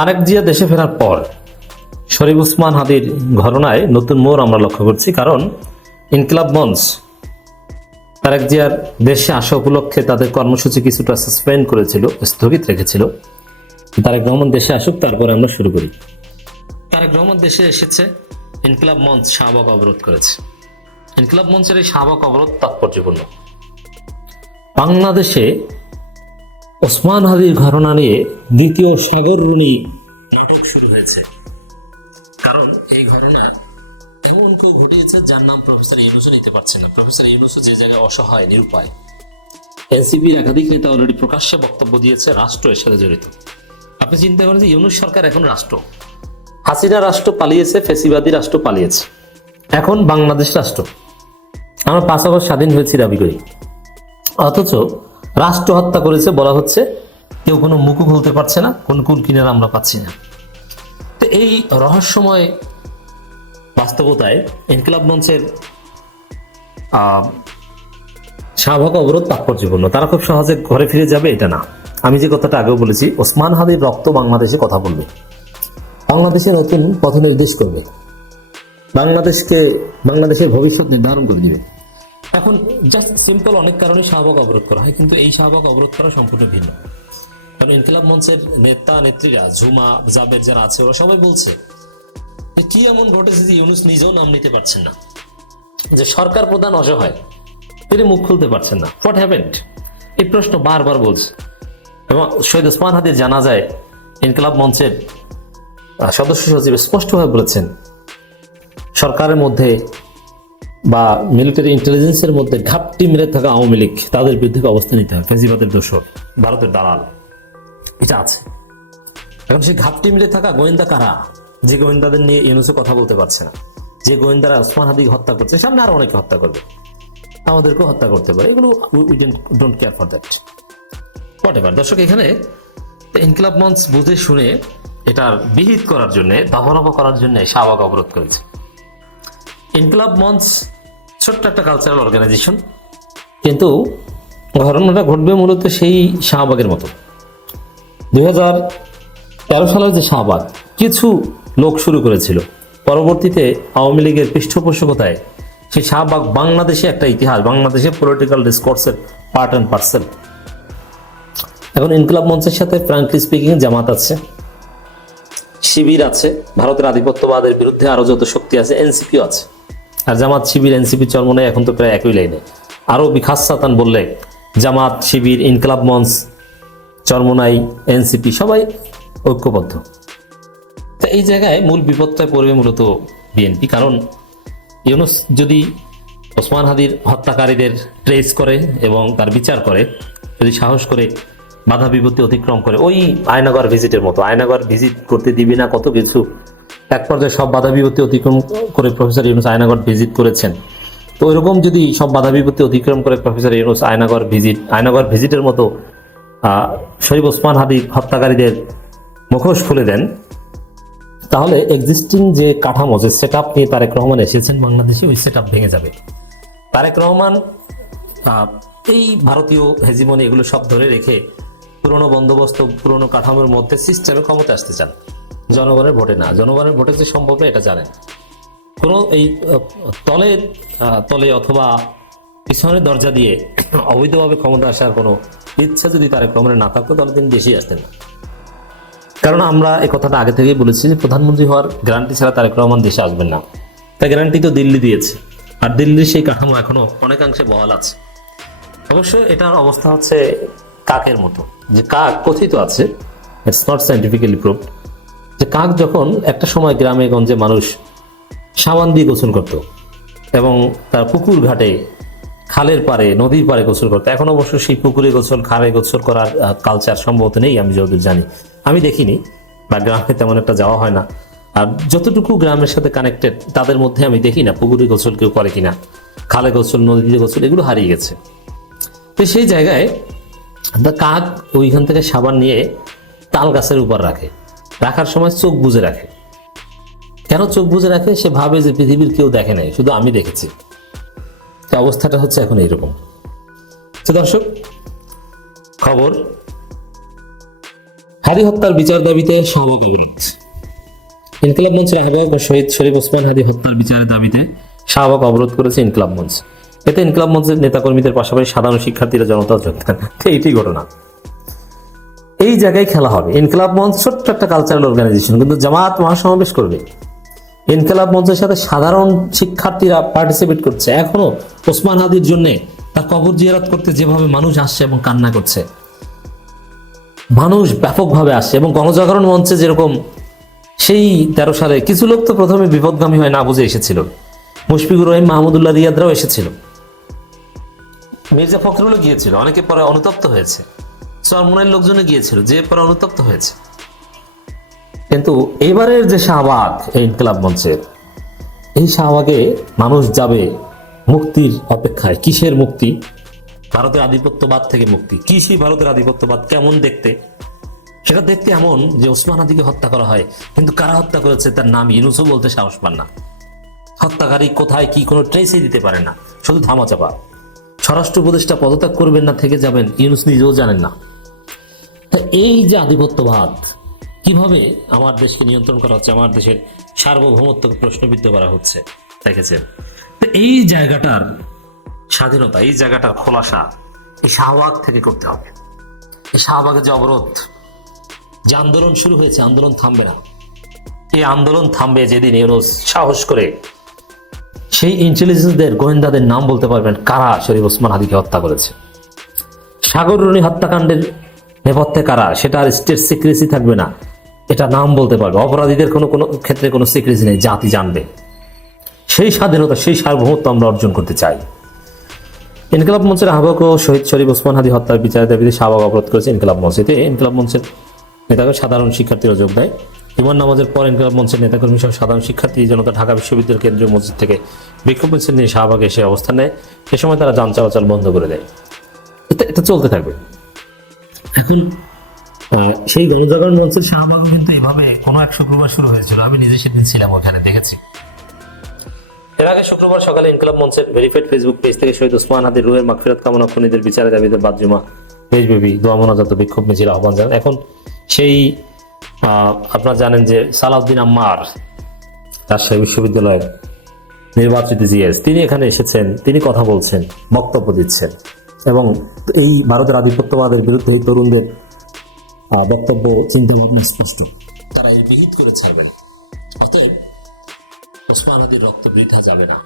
তারেক জিয়া দেশে ফেরার পর শরীফ ওসমান হাদির ঘটনায় নতুন মোড় আমরা লক্ষ্য করছি। কারণ ইনকিলাব মঞ্চ তারেক জিয়ার দেশে আসা উপলক্ষে তাদের কর্মসূচি কিছুটা সাসপেন্ড করেছিল, স্থগিত রেখেছিল। তারেক রহমান দেশে আসুক, তারপরে আমরা শুরু করি। তারেক রহমান দেশে এসেছে, ইনকিলাব মঞ্চ শাহবাগ অবরোধ করেছে। ইনকিলাব মঞ্চের এই শাহবাগ অবরোধ তাৎপর্যপূর্ণ। বাংলাদেশে ওসমান হাদির ঘটনা নিয়ে দ্বিতীয় সাগররুনি নাটক শুরু হয়েছে। কারণ এই ঘটনা এমন কেউ ঘটিয়েছে যার নাম প্রফেসর ইউনূসও নিতে পারছে না। প্রফেসর ইউনূসও যে জায়গায় অসহায়, নিরুপায়। এনসিপির একাধিক নেতা অলরেডি প্রকাশ্যে বক্তব্য দিয়েছে, রাষ্ট্র এর সাথে জড়িত। আপনি চিন্তা করেন যে ইউনূস সরকার এখন রাষ্ট্র, হাসিনা রাষ্ট্র পালিয়েছে, ফেসিবাদী রাষ্ট্র পালিয়েছে, এখন বাংলাদেশ রাষ্ট্র। আমরা 5 আগস্ট স্বাধীন হয়েছি দাবি করি, অথচ রাষ্ট্র হত্যা করেছে বলা হচ্ছে। কেউ কোনো মুখও খুলতে পারছে না, কোন কুল কিনারা আমরা পাচ্ছি না। তো এই রহস্যময় বাস্তবতায় ইনকিলাব মঞ্চের শাহবাগ অবরোধ তাৎপর্যপূর্ণ। তারা খুব সহজে ঘরে ফিরে যাবে এটা না। আমি যে কথাটা আগেও বলেছি, ওসমান হাদির রক্ত বাংলাদেশে কথা বলবে, বাংলাদেশে নতুন পথ নির্দেশ করবে, বাংলাদেশের ভবিষ্যৎ নির্ধারণ করে দিবে। এখন জাস্ট সিম্পল অনেক কারণে শাহবাগ অবরোধ করা হয়, কিন্তু এই শাহবাগ অবরোধ করা সম্পূর্ণ ভিন্ন। কারণ ইনকিলাব মঞ্চের নেতা নেত্রীরা, ঝুমা, জাবের যারা আছে, ওরা সবাই বলছে যে কি এমন ঘটেছে যে ইউনূস নিজেও নাম নিতে পারছেন না, যে সরকার প্রধান অসহায়, তিনি মুখ খুলতে পারছেন না। হোয়াট হ্যাপেন্ড, এই প্রশ্ন বারবার বলছে। এবং শহীদ ওসমান হাদির জানাজায় ইনকিলাব মঞ্চের সদস্য সচিব স্পষ্টভাবে বলেছেন, সরকারের মধ্যে বা মিলিটারি ইন্টেলিজেন্সের মধ্যে ঘাপটি মেরে থাকা আওয়ামী লীগ, তাদের বিরুদ্ধে অবস্থান নিতে হবে। ফেসিবাদের দোষর, ভারতের দালাল, এটা আছে। এখন সেই ঘাপটি মেরে থাকা গোয়েন্দা কারা? যে গোয়েন্দাদের নিয়ে ইউনূসও কথা বলতে পারছে না, যে গোয়েন্দারা ওসমান হাদিকে হত্যা করছে, সামনে আরো অনেকে হত্যা করবে, আমাদেরকেও হত্যা করতে পারে। এগুলো we don't care for that, whatever. দর্শক, এখানে ইনকিলাব মঞ্চ বুঝে শুনে এটার বিহিত করার জন্য, দফারফা করার জন্য শাহবাগ অবরোধ করেছে। ইনকিলাব মঞ্চ ছোট্ট একটা কালচারাল অর্গানাইজেশন, কিন্তু ঘটনাটা ঘটবে মূলত সেই শাহবাগের মতো। 2013 সালের যে শাহবাগ কিছু লোক শুরু করেছিল, পরবর্তীতে আওয়ামী লীগের পৃষ্ঠপোষকতায় সেই শাহবাগ বাংলাদেশে একটা ইতিহাস, বাংলাদেশে পলিটিক্যাল ডিসকোর্সের পার্ট অ্যান্ড পার্সেল। এখন ইনকিলাব মঞ্চের সাথে ফ্র্যাঙ্কলি স্পিকিং জামাত আছে, শিবির আছে, ভারতের আধিপত্যবাদের বিরুদ্ধে আরো যত শক্তি আছে, এনসিপিও আছে। আর জামাত, শিবির, এনসিপি, চরমনাই এখন তো প্রায় একই লাইনে। আরো বিখাসাতান বললে জামাত, শিবির, ইনকিলাব মঞ্চ, চরমনাই, এনসিপি সবাই ঐক্যবদ্ধ। তো এই জায়গায় মূল বিপদটায় পড়বে মূলত বিএনপি। কারণ ইউনূস যদি ওসমান হাদির হত্যাকারীদের ট্রেস করে এবং তার বিচার করে, যদি সাহস করে বাধা বিপত্তি অতিক্রম করে, ওই আয়নাগর ভিজিটের মতো, আয়নাগর ভিজিট করতে দিবি না কত কিছু, এক পর্যায়ে সব বাধা বিপত্তি অতিক্রম করে প্রফেসর ইউনূস আয়নাগর ভিজিট করেছেন। তো ওইরকম যদি সব বাধা বিপত্তি অতিক্রম করে প্রফেসর ইউনূস আয়নাগর ভিজিটের মতো শরীফ ওসমান হাদির হত্যাকারীদের মুখোশ খুলে দেন, তাহলে এক্সিস্টিং যে কাঠামো, যে সেট আপ নিয়ে তারেক রহমান এসেছেন বাংলাদেশে, ওই সেট আপ ভেঙে যাবে। তারেক রহমান এই ভারতীয় হেজিমনি এগুলো সব ধরে রেখে পুরনো বন্দোবস্ত, পুরনো কাঠামোর মধ্যে সিস্টেমে ক্ষমতা আসতে চান। জনগণের ভোটে না, জনগণের ভোটে যে সম্ভব না এটা জানেন। কোনো এই তলে অথবা পিছনের দরজা দিয়ে অবৈধভাবে ক্ষমতা আসার কোনো ইচ্ছা যদি তারেক রহমানের না থাকতো, তাহলে তিনি দেশেই আসতেন না। কারণ আমরা এই কথাটা আগে থেকেই বলেছি যে প্রধানমন্ত্রী হওয়ার গ্যারান্টি ছাড়া তারেক রহমান দেশে আসবেন না। তাই গ্যারান্টি তো দিল্লি দিয়েছে, আর দিল্লির সেই কাঠামো এখনো অনেকাংশে বহাল আছে। অবশ্য এটার অবস্থা হচ্ছে কাকের মতো, যে কাক কথিত আছে, ইটস নট সায়েন্টিফিক্যালি প্রুভড, যে কাক যখন একটা সময় গ্রামে গঞ্জে মানুষ সাবান দিয়ে গোসল করত এবং তার পুকুর ঘাটে, খালের পারে, নদীর পারে গোসল করতো। এখন অবশ্য সেই পুকুরে গোসল, খালে গোসল করার কালচার সম্ভবত নেই, আমি যতদূর জানি। আমি দেখিনি, বা গ্রামে তেমন একটা যাওয়া হয় না। আর যতটুকু গ্রামের সাথে কানেক্টেড, তাদের মধ্যে আমি দেখি না পুকুরে গোসল কেউ করে কিনা, খালে গোসল, নদীতে গোসল, এগুলো হারিয়ে গেছে। তো সেই জায়গায় কাক ওইখান থেকে সাবান নিয়ে তাল গাছের উপর রাখার সময় চোখ বুজে রাখে। কেন চোখ বুজে রাখে? সে ভাবে যে পৃথিবীর কেউ দেখে নাই, শুধু আমি দেখেছি। অবস্থাটা হচ্ছে এখন এইরকম। তো দর্শক, খবর হাদি হত্যার বিচার দাবিতে শাহবাগ অবরোধ। ইনকিলাব মঞ্চের আহ্বায়ক ও শহীদ শরীফ ওসমান হাদি হত্যার বিচারের দাবিতে শাহবাগ অবরোধ করেছে ইনকিলাব মঞ্চ। এতে ইনকিলাব মঞ্চের নেতাকর্মীদের পাশাপাশি সাধারণ শিক্ষার্থীরা জনতা যোগ দেন। এইটাই ঘটনা। এই জায়গায় খেলা হবে। ইনকিলাব মঞ্চ ছোট্ট একটা কালচারাল অর্গানাইজেশন, কিন্তু জামাত মহাসমাবেশ করবে। ইনকিলাব মঞ্চের সাথে সাধারণ শিক্ষার্থীরা পার্টিসিপেট করছে। এখনো ওসমান হাদির জন্য তার কবর জিয়ারত করতে যেভাবে মানুষ আসছে এবং কান্না করছে, মানুষ ব্যাপকভাবে আসছে। এবং গণজাগরণ মঞ্চে যেরকম সেই 13 সালে কিছু লোক তো প্রথমে বিপদগামী হয় না বুঝে এসেছিল, মুশফিকুর রহিম, মাহমুদুল্লাহ রিয়াদরাও এসেছিল, মির্জা ফখরুলও গিয়েছিল, অনেকে পরে অনুতপ্ত হয়েছে, চরমোনাইর লোকজনে গিয়েছিল, যে পরে অনুতপ্ত হয়েছে। কিন্তু এবারের যে শাহবাগ ইনকিলাব মঞ্চের, এই শাহবাগে মানুষ যাবে মুক্তির অপেক্ষায়। কিসের মুক্তি? ভারতের আধিপত্যবাদ থেকে মুক্তি। কি সেই ভারতের আধিপত্যবাদ? কেমন দেখতে? সেটা দেখতে এমন যে ওসমান হাদিকে হত্যা করা হয়, কিন্তু কারা হত্যা করেছে তার নাম ইউনূসও বলতে সাহস পান না। হত্যাকারী কোথায় কি কোনো ট্রেসই দিতে পারে না, শুধু ধামাচাপা। স্বরাষ্ট্র উপদেষ্টা পদত্যাগ করবেন না থেকে যাবেন, ইউনূস নিজেও জানেন না। এই যে আধিপত্যবাদ, কিভাবে আমার দেশকে নিয়ন্ত্রণ করা হচ্ছে, আমার দেশের সার্বভৌমত্বকে প্রশ্নবিদ্ধ করা হচ্ছে, দেখেছেন? এই জায়গাটার স্বাধীনতা, এই জায়গাটার খোলাসা এই শাহবাগ থেকে করতে হবে। এই শাহবাগে যে অবরোধ, যে আন্দোলন শুরু হয়েছে, আন্দোলন থামবে না। এই আন্দোলন থামবে যেদিন ইউনূস সাহস করে সেই ইন্টেলিজেন্সদের, গোয়েন্দাদের নাম বলতে পারবেন কারা শরীফ ওসমান হাদিকে হত্যা করেছে। সাগররণী হত্যাকাণ্ডের নেপথ্যে কারা, সেটা আর স্টেট সিক্রেসি থাকবে না, এটা নাম বলতে পারবে। অপরাধীদের কোনো কোনো ক্ষেত্রে কোনো সিক্রেসি নেই, জাতি জানবে। সেই স্বাধীনতা, সেই সার্বভৌমত্ব আমরা অর্জন করতে চাই। ইনকিলাব মঞ্চের আহ্বায়ক ও শহীদ শরীফ ওসমান হাদি হত্যার বিচারের দাবিতে শাহবাগ অবরোধ করেছে ইনকিলাব মঞ্চ। এতে ইনকিলাব মঞ্চের নেতাকে সাধারণ শিক্ষার্থীরা যোগ দেয়। ইমাম নামাজের পর ইনকিলাব মঞ্চের নেতাকর্মী সহ সাধারণ শিক্ষার্থী জনতা ঢাকা বিশ্ববিদ্যালয় কেন্দ্রীয় মসজিদ থেকে বিক্ষোভ মিছিল নিয়ে শাহবাগে এসে অবস্থান নেয়। এ সময় তারা যান চলাচল বন্ধ করে দেয়। এটা চলতে থাকবে। এখন সেই গণজাগরণ মঞ্চের শাহবাগও কিন্তু এভাবে কোনো এক শুক্রবার শুরু হয়েছিল। আমি নিজে সেদিন ছিলাম, ওখানে দেখেছি। এর আগে শুক্রবার সকালে ইনকিলাব মঞ্চের ভেরিফাইড ফেসবুক পেজ থেকে শহীদ ওসমান হাদির রুহের মাগফিরাত কামনা, খুনিদের বিচারের দাবিতে বাদজুমা দেশব্যাপী দোয়া মোনাজাত বিক্ষোভ মিছিল আহ্বান জানান। এখন সেই আপনারা জানেন যে সালাউদ্দিন আম্মার রাজশাহী বিশ্ববিদ্যালয়ের নির্বাচিত জিএস, তিনি এখানে এসেছেন, তিনি কথা বলছেন, বক্তব্য দিচ্ছেন। এবং এই ভারতের আধিপত্যবাদের বিরুদ্ধে এই তরুণদের বক্তব্য, চিন্তা ভাবনা স্পষ্ট, তারা এই বিহিত করে ছাড়বেন। অতএব ওসমান হাদির রক্ত বৃথা যাবে না।